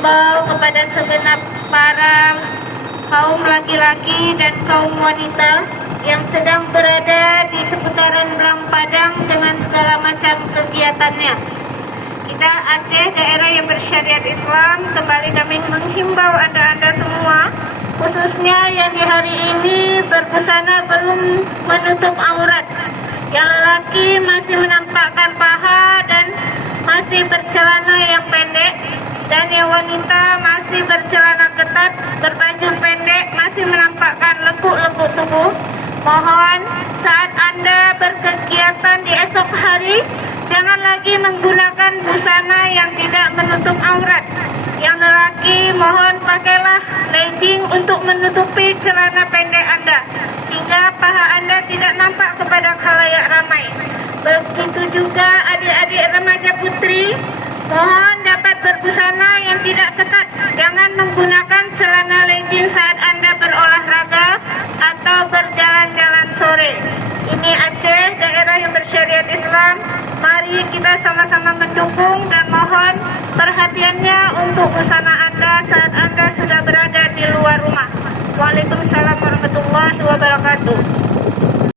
menghimbau kepada segenap para kaum laki-laki dan kaum wanita yang sedang berada di seputaran Belang Padang dengan segala macam kegiatannya. Kita Aceh, daerah yang bersyariat Islam, kembali kami menghimbau Anda semua, khususnya yang di hari ini berbusana belum menutup aurat. Yang lelaki masih menampakkan paha dan masih bercelana yang pendek, dan yang wanita masih bercelana ketat, berbaju pendek, masih menampakkan lekuk-lekuk tubuh. Mohon saat Anda berkegiatan di esok hari, jangan lagi menggunakan busana yang tidak menutup aurat. Yang lelaki mohon pakailah legging untuk menutupi celana pendek Anda, hingga paha Anda tidak nampak kepada khalayak ramai. Begitu juga adik-adik remaja putri, mohon dapat berbusana yang tidak ketat. Jangan menggunakan celana legging saat Anda berolahraga atau berjalan-jalan sore. Ini Aceh, daerah yang bersyariat Islam. Mari kita sama-sama mendukung dan mohon perhatiannya untuk busana Anda saat Anda sudah berada di luar rumah. Waalaikumsalam.